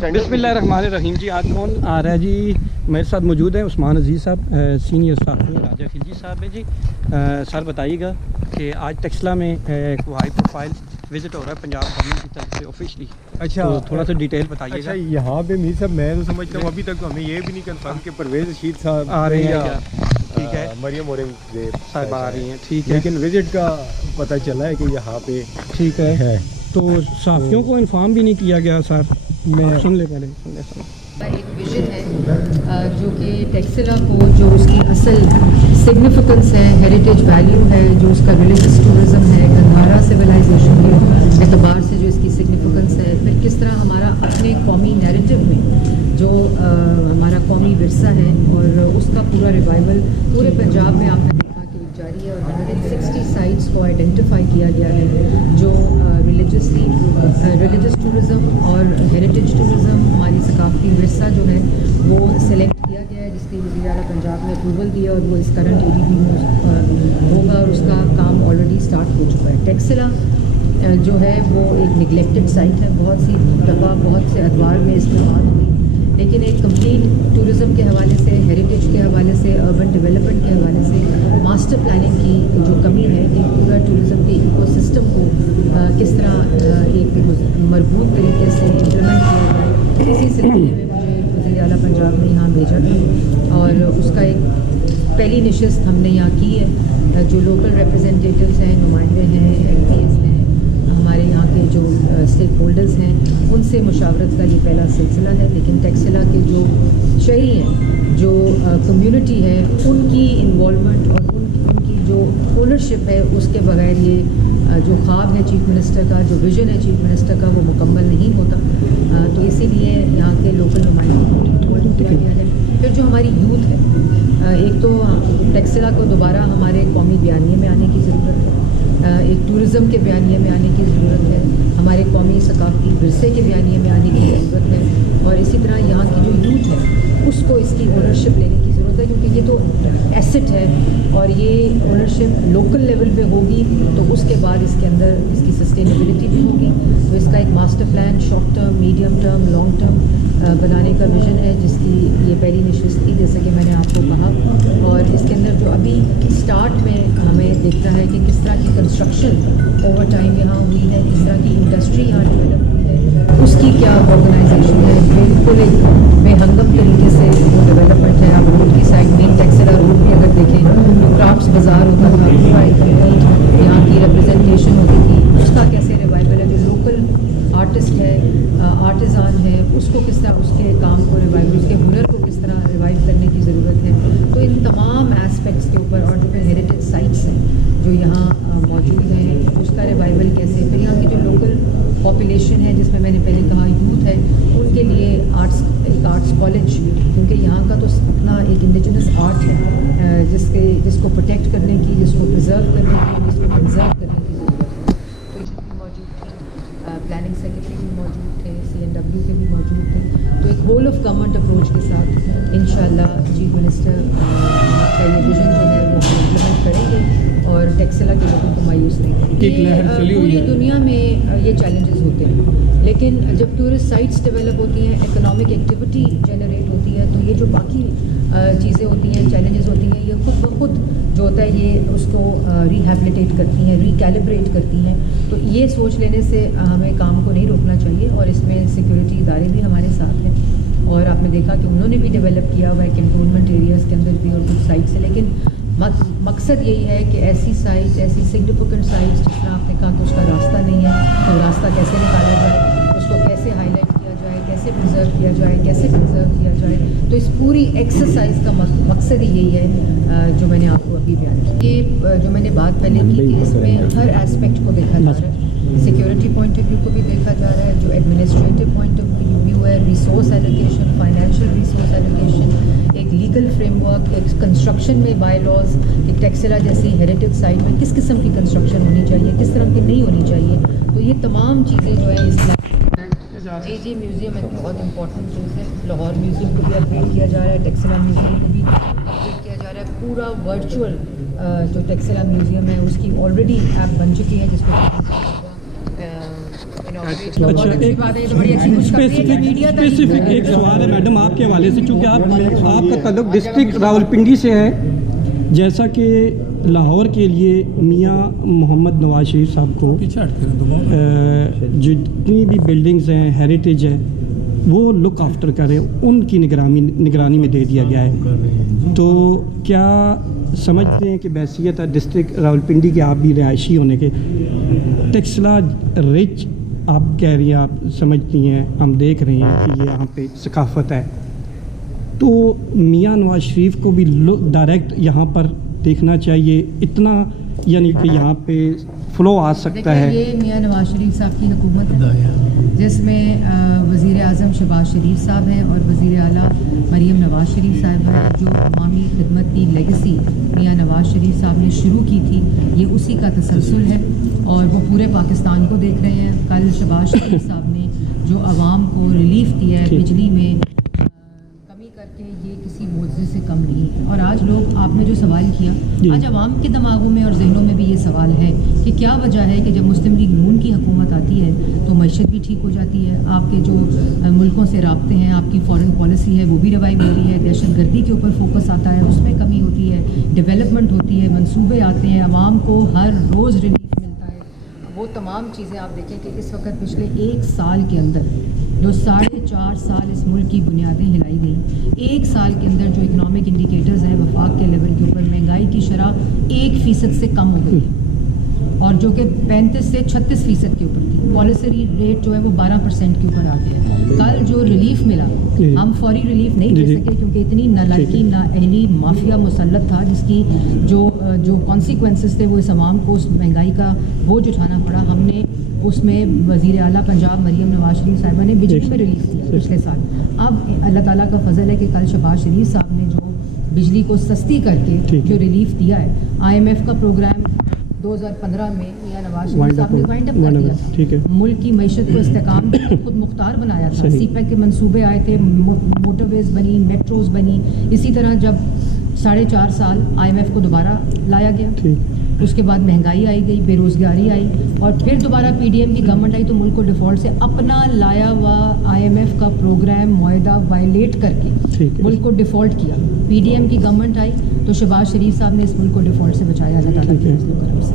बिस्मिल्लाहिर्रहमानिर्रहीम जी। आज कौन आ रहा है जी? मेरे साथ मौजूद हैं उस्मान अजीज़ साहब, सीनियर साथी हैं राजा खिलजी साहब हैं जी। सर बताइएगा कि आज टेक्सला में एक हाई प्रोफाइल विज़िट हो रहा है पंजाब गवर्नमेंट की तरफ से ऑफिशियली। अच्छा, तो थोड़ा सा डिटेल बताइएगा। अच्छा, यहाँ पे मीर साहब मैं तो समझता हूँ अभी तक तो हमें ये भी नहीं कंफर्म कि परवेज़ रशीद साहब आ रहे हैं या ठीक है, मरियम औरंगज़ेब साहब आ रही हैं, ठीक है। लेकिन विजिट का पता चला है कि यहाँ पे ठीक है। तो साथियों को इन्फॉर्म भी नहीं किया गया सर। मैं सुन ले पहले सुन ले। एक विजन है जो कि टेक्सला को जो उसकी असल सिग्निफिकेंस है, हेरिटेज वैल्यू है, जो उसका रिलीजियस टूरिज़म है, गंधारा सिविलाइजेशन के एतबार से जो इसकी सिग्निफिकेंस है, फिर किस तरह हमारा अपने कौमी नैरेटिव में जो हमारा कौमी विरसा है और उसका पूरा रिवाइवल पूरे पंजाब में आपने देखा कि जारी है। और 160 साइट्स को आइडेंटिफाई किया गया है जो रिलीजियस टूरिज़म और हेरिटेज टूरिज़म, हमारी सकाफती विरसा जो है वो सिलेक्ट किया गया है, जिसकी वज़ीर आला पंजाब ने अप्रूवल दिया और वो इस करंट ADB में होगा और उसका काम ऑलरेडी स्टार्ट हो चुका है। टेक्सला जो है वो एक निगलेक्टेड साइट है, बहुत सी दफ़ा बहुत से अदवार में इस्तेमाल हुई, लेकिन एक कंप्लीट टूरिज़म के हवाले से, हेरिटेज के हवाले से, अर्बन डेवलपमेंट के हवाले से मास्टर प्लानिंग की जो कमी है कि पूरा टूरिज़म के इकोसिस्टम को किस तरह एक मजबूत तरीके से इम्प्लीमेंट किया जाए, इसी सिलसिले में मुझे वज़ीर आला पंजाब ने यहाँ भेजा और उसका एक पहली नशिस्त हमने यहाँ की है। जो लोकल रिप्रेजेंटेटिव्स हैं, नुमाइंदे हैं, MPs हैं, हमारे यहाँ के जो स्टेक होल्डर्स हैं, उनसे मुशावरत का ये पहला सिलसिला है। लेकिन टेक्सला के जो शहरी हैं, जो कम्युनिटी है, उनकी इन्वॉल्वमेंट और उनकी जो ओनरशिप है, उसके बगैर ये जो ख्वाब है चीफ मिनिस्टर का, जो विज़न है चीफ मिनिस्टर का, वो मुकम्मल नहीं होता। तो इसीलिए यहाँ के लोकल नुमाइंदों को होल्ड किया गया है। फिर जो हमारी यूथ है, एक तो टेक्सला को दोबारा हमारे कौमी बयानिए में आने की ज़रूरत है, एक टूरिज़म के बयानिए में आने की ज़रूरत है, हमारे कौमी सकाफती विरसे के बयानिए में आने की ज़रूरत है और इसी तरह यहाँ की जो यूथ है उसको इसकी ओनरशिप लेने की ज़रूरत है, क्योंकि ये तो एसेट है और ये ओनरशिप लोकल लेवल पे होगी तो उसके बाद इसके अंदर इसकी सस्टेनेबिलिटी भी होगी। तो इसका एक master plan short term, medium term, long term बनाने का विज़न है, जिसकी ये पहली नशिस्त थी जैसे कि मैंने आपको कहा। और इसके अंदर जो अभी स्टार्ट में हमें देखना है कि किस तरह की कंस्ट्रक्शन ओवर टाइम यहाँ हुई है, किस तरह की इंडस्ट्री यहाँ डेवलप हुई है, उसकी क्या ऑर्गेनाइजेशन है। बिल्कुल एक बेहंगम तरीके से जो डेवलपमेंट है, आप रोड की साइड में टेक्सला रोड भी अगर देखें तो क्राफ्ट्स बाज़ार होता था, पूरा एक कंप्लीट यहाँ की रिप्रेजेंटेशन होती थी, उसका कैसे रिवाइवल है। जो लोकल आर्टिस्ट है, आर्टिज़ान है, उसको किस तरह उसके काम को रिवाइव, उसके हुनर को किस तरह रिवाइव करने की ज़रूरत है। तो इन तमाम एस्पेक्ट्स के ऊपर और जो हेरिटेज साइट्स हैं जो यहाँ मौजूद हैं, उसका रिवाइवल कैसे, फिर यहाँ की जो लोकल पॉपुलेशन है जिसमें मैंने पहले कहा यूथ है, उनके लिए एक आर्ट्स कॉलेज, क्योंकि यहाँ का तो अपना एक इंडिजिनस आर्ट है जिसको प्रोटेक्ट करने की, जिसको प्रिजर्व करने की, जिसको कंजर्व करने की ज़रूरत है। तो इसमें भी मौजूद थे, प्लानिंग सेक्रेटरी भी मौजूद थे, CNW के भी मौजूद थे। तो एक होल ऑफ गवर्नमेंट अप्रोच के साथ इंशाल्लाह चीफ मिनिस्टर का ये विज़न जो है वो इम्प्लीमेंट करेंगे और टेक्सला के लोगों को मायूस नहीं करेंगे। पूरी दुनिया में ये चैलेंजेस होते हैं, लेकिन जब टूरिस्ट साइट्स डेवलप होती हैं, इकोनॉमिक एक्टिविटी जनरेट होती है, तो ये जो बाकी चीज़ें होती हैं, चैलेंजेस होती हैं, ये खुद ब खुद जो होता है ये उसको रिहैबिलिटेट करती हैं, रिकैलिब्रेट करती हैं। तो ये सोच लेने से हमें काम को नहीं रोकना चाहिए और इसमें सिक्योरिटी इदारे भी हमारे साथ हैं और आपने देखा कि उन्होंने भी डेवलप किया हुआ है कैंटोनमेंट एरियाज़ के अंदर भी और कुछ साइट्स है। लेकिन मकसद यही है कि ऐसी साइट, ऐसी सिग्निफिकेंट साइट्स जिस तरह आपने कहा कि उसका रास्ता नहीं है, तो रास्ता कैसे निकाला जाए, उसको कैसे हाईलाइट किया जाए, कैसे प्रिजर्व किया जाए, कैसे कंजर्व किया जाए। तो इस पूरी एक्सरसाइज का मकसद ही यही है जो मैंने आपको अभी बयान किया। ये जो मैंने बात पहले की कि इसमें हर एस्पेक्ट को देखा जा रहा है, सिक्योरिटी पॉइंट ऑफ व्यू को भी देखा जा रहा है, जो एडमिनिस्ट्रेटिव पॉइंट ऑफ व्यू है, resource allocation, financial resource allocation, एक लीगल फ्रेमवर्क, एक कंस्ट्रक्शन में बाय लॉज, एक टेक्सला जैसी हेरिटेज साइट में किस किस्म की कंस्ट्रक्शन होनी चाहिए, किस तरह की नहीं होनी चाहिए। तो ये तमाम चीज़ें जो है इस जी म्यूज़ियम एक बहुत इंपॉर्टेंट चीज़ है। लाहौर म्यूज़ियम को भी अपग्रेड किया जा रहा है, टेक्सला म्यूज़ियम को भी अपग्रेड किया जा रहा है। पूरा वर्चुअल जो टेक्सला म्यूज़ियम है उसकी ऑलरेडी ऐप बन चुकी है जिसको तो बहुत अच्छी बात है, ये तो बड़ी अच्छी खुशखबरी है कि मीडिया तक स्पेसिफिक एक सवाल है मैडम आपके हवाले से, चूँकि आपका ताल्लुक डिस्ट्रिक्ट रावलपिंडी से है। जैसा कि लाहौर के लिए मियाँ मोहम्मद नवाज शरीफ साहब को जितनी भी बिल्डिंग्स हैं, हेरिटेज है, वो लुक आफ्टर करें, उनकी निगरानी में दे दिया गया है। तो क्या समझते हैं कि बैसियत है डिस्ट्रिक्ट रावलपिंडी के, आप भी रिहायशी होने के, टेक्सला रिच आप कह रही हैं, आप समझती हैं, हम देख रहे हैं कि ये यहाँ पे सकाफत है, तो मियाँ नवाज शरीफ को भी डायरेक्ट यहाँ पर देखना चाहिए, इतना यानी कि यहाँ पे फ्लो आ सकता है। ये मियाँ नवाज शरीफ साहब की हुकूमत है जिसमें वज़ीर आज़म शहबाज शरीफ साहब हैं और वज़ीर आला मरीम नवाज शरीफ साहब हैं। जो अवामी खिदमत की लेगेसी मियाँ नवाज शरीफ साहब ने शुरू की थी, ये उसी का तसलसल है और वो पूरे पाकिस्तान को देख रहे हैं। कल शहबाज शरीफ साहब ने जो आवाम को रिलीफ दिया है बिजली में करके, ये किसी मुआवजे से कम नहीं है। और आज लोग, आपने जो सवाल किया, आज आवाम के दिमागों में और जहनों में भी ये सवाल है कि क्या वजह है कि जब मुस्लिम लीग नून की हुकूमत आती है तो मईशत भी ठीक हो जाती है, आपके जो मुल्कों से राब्ते हैं, आपकी फॉरेन पॉलिसी है वो भी रिवाइव होती है, दहशत गर्दी के ऊपर फोकस आता है, उसमें कमी होती है, डेवलपमेंट होती है, मंसूबे आते हैं, आवाम को हर रोज़ रिलीफ मिलता है। वो तमाम चीज़ें आप देखें कि इस वक्त पिछले 1 साल के अंदर जो 4.5 साल इस मुल्क की बुनियादें हिलाई गई, 1 साल के अंदर जो इकनॉमिक इंडिकेटर्स हैं वफाक के लेवल के ऊपर, महंगाई की शरह 1% से कम हो गई है और जो कि 35 से 36% के ऊपर थी। पॉलिसी रेट जो है वो 12% के ऊपर आ गया है। कल जो रिलीफ मिला, हम फौरी रिलीफ नहीं दे सके क्योंकि इतनी नालायकी, नाअहली, माफिया मुसल्लत था जिसकी जो कॉन्सिक्वेंसेस थे वो इस आवाम को उस महंगाई का बोझ उठाना पड़ा। हमने उसमें वज़ीर आला पंजाब मरीम नवाज शरीफ साहिबा ने बिजली में रिलीफ दिया पिछले साल। अब अल्लाह ताला का फजल है कि कल शहबाज शरीफ साहब ने जो बिजली को सस्ती करके जो रिलीफ दिया है, IMF का प्रोग्राम 2015 में मियाँ नवाज शरीफ साहब ने वाइंड अप कर दिया था। ठीक है। मुल्क की मईशत को इस्तेकाम खुद मुख्तार बनाया था। CPEC के मंसूबे आए थे, मोटरवेज बनी, मेट्रोज बनी। इसी तरह जब 4.5 साल IMF को दोबारा लाया गया, उसके बाद महंगाई आई गई, बेरोज़गारी आई और फिर दोबारा PDM की गवर्नमेंट आई तो मुल्क को डिफ़ॉल्ट से अपना लाया हुआ IMF का प्रोग्राम मुआहदा वायलेट करके मुल्क को डिफ़ॉल्ट किया। PDM की गवर्नमेंट आई तो शहबाज शरीफ साहब ने इस मुल्क को डिफ़ॉल्ट से बचाया, अल्लाह ताला के फज़ल व करम से।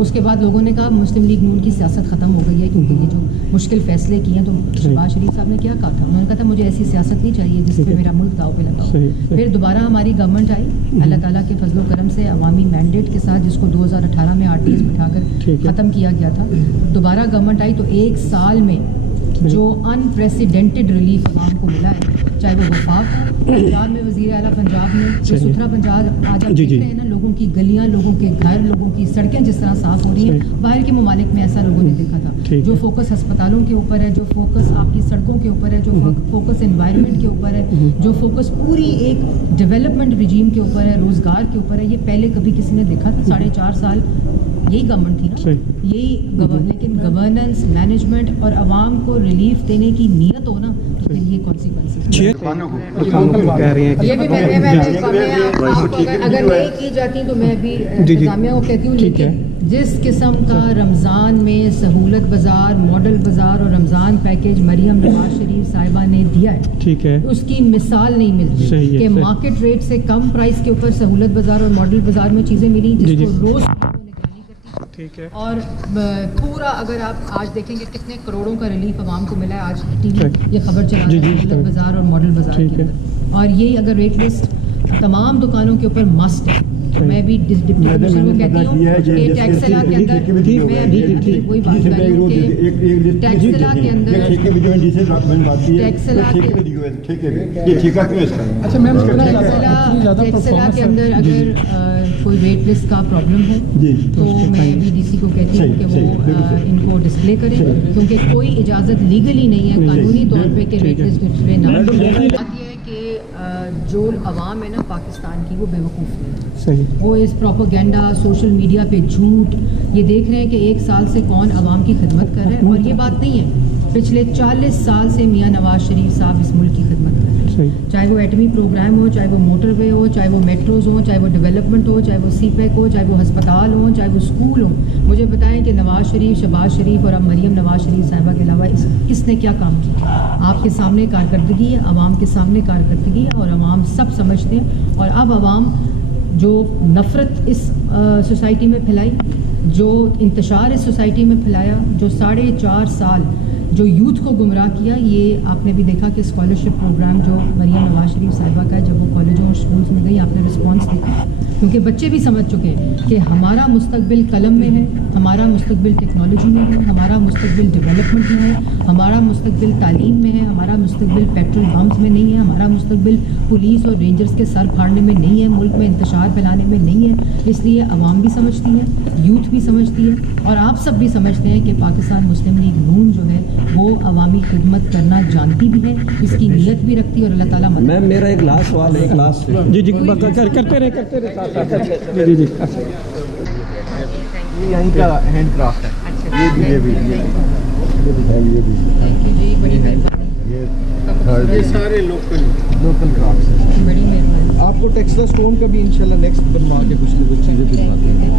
उसके बाद लोगों ने कहा मुस्लिम लीग नून की सियासत ख़त्म हो गई है क्योंकि ये जो मुश्किल फ़ैसले किए हैं। तो शहबाज शरीफ साहब ने क्या कहा था? उन्होंने कहा था मुझे ऐसी सियासत नहीं चाहिए जिसपे मेरा मुल्क दाव पे लगा हो। फिर दोबारा हमारी गवर्नमेंट आई, अल्लाह ताला के फज़ल व करम से अवामी मैंडेट के साथ, जिसको 2018 में RTS बिठाकर ख़त्म किया गया था। दोबारा गवर्नमेंट आई तो 1 साल में जो अनप्रेसिडेंटेड रिलीफ आवाम को मिला है, चाहे वो वफाक हो, पंजाब में वज़ीर आला पंजाब ने जो सुथरा पंजाब आज आप देखते हैं ना, लोगों की गलियां, लोगों के घर, लोगों की सड़कें जिस तरह साफ़ हो रही हैं, बाहर के ममालिक में ऐसा लोगों ने देखा था। जो फोकस अस्पतालों के ऊपर है, जो फोकस आपकी सड़कों के ऊपर है, जो फोकस एनवायरनमेंट के ऊपर है, जो फोकस पूरी एक डेवलपमेंट रिजीम के ऊपर है, रोज़गार के ऊपर है, ये पहले कभी किसी ने देखा था? 4.5 साल यही गवर्नमेंट थी ना, यही लेकिन गवर्नेंस, मैनेजमेंट और आवाम को रिलीफ देने की नीयत हो ना, तो फिर ये कॉन्सिक्वेंसेस कह रहे हैं। ये भी अगर नहीं की जाती तो मैं भी इंतजामिया को कहती हूँ, लेकिन जिस किस्म का रमज़ान में सहूलत बाज़ार, मॉडल बाज़ार और रमज़ान पैकेज मरीम नवाज शरीफ साहिबा ने दिया है, ठीक है, उसकी मिसाल नहीं मिलती कि मार्केट रेट से कम प्राइस के ऊपर सहूलत बाज़ार और मॉडल बाज़ार में चीज़ें मिली जिसको रोज़ ठीक है। और पूरा अगर आप आज देखेंगे कितने करोड़ों का रिलीफ आवाम को मिला है। आज TV ये खबर चला रही है सहूलत बाज़ार और मॉडल बाज़ार के अंदर, और ये अगर रेट लिस्ट तमाम दुकानों के ऊपर मस्ट है। मैं भी डिप्टी कमिश्नर को कहती हूँ कि टैक्सला के अंदर, मैं अभी वही बात कर रही हूँ कि टैक्सला के अंदर, टैक्सला के अंदर अगर कोई वेट लिस्ट का प्रॉब्लम है तो मैं भी DC को कहती हूँ कि वो इनको डिस्प्ले करें, क्योंकि कोई इजाज़त लीगली नहीं है कानूनी तौर पे कि वेट लिस्ट डिस्प्ले ना करें। कि जो अवाम है ना पाकिस्तान की, वो बेवकूफ़ नहीं है। वो इस प्रोपेगेंडा, सोशल मीडिया पे झूठ, ये देख रहे हैं कि 1 साल से कौन अवाम की खिदमत कर रहा है, और ये बात नहीं है, पिछले 40 साल से मियाँ नवाज शरीफ साहब इस मुल्क की खिदमत कर रहे हैं। सही। चाहे वो एटमी प्रोग्राम हो, चाहे वो मोटरवे हो, चाहे वो मेट्रोज़ हो, चाहे वो डेवलपमेंट हो, चाहे वो सीपैक हो, चाहे वो अस्पताल हो, चाहे वो स्कूल हो। मुझे बताएं कि नवाज़ शरीफ, शहबाज शरीफ और अब मरीम नवाज़ शरीफ साहिबा के अलावा किसने क्या काम किया? आपके सामने कारकर्दगी है, आवाम के सामने कारकर्दगी है, और आवाम सब समझते हैं। और अब आवाम जो नफ़रत इस सोसाइटी में फैलाई, जो इंतशार इस सोसाइटी में फैलाया, जो 4.5 साल जो यूथ को गुमराह किया, ये आपने भी देखा कि स्कॉलरशिप प्रोग्राम जो मरीम नवाज़ शरीफ साहिबा का है, जब वो कॉलेजों और स्कूल्स में गई, आपने रिस्पांस देखा, क्योंकि बच्चे भी समझ चुके हैं कि हमारा मुस्तकबिल कलम में है, हमारा मुस्तकबिल टेक्नोलॉजी में है, हमारा मुस्तकबिल डेवलपमेंट में है, हमारा मुस्तकबिल तालीम में है, हमारा मुस्तकबिल पेट्रोल पम्प्स में नहीं है, हमारा मुस्तकबिल पुलिस और रेंजर्स के सर फाड़ने में नहीं है, मुल्क में इंतशार फैलाने में नहीं है। इसलिए आवाम भी समझती है, यूथ भी समझती है, और आप सब भी समझते हैं कि पाकिस्तान मुस्लिम लीग नून जो है वो अवामी खिदमत करना जानती भी है, इसकी नीयत भी रखती है, और अल्लाह ताला मदद। मैम मेरा एक लास्ट सवाल है, एक लास्ट। जी जी करते रहे जी जी। यहीं का हैंड क्राफ्ट है। अच्छा, ये भी थैंक यू जी, बड़ी मेहरबानी, ये सारे लोकल क्राफ्ट है। बड़ी मेहरबानी। आपको टेक्सला स्टोन का भी इंशाल्लाह नेक्स्ट बनवा के कुछ ना कुछ चीज़ें दिखवाते हैं।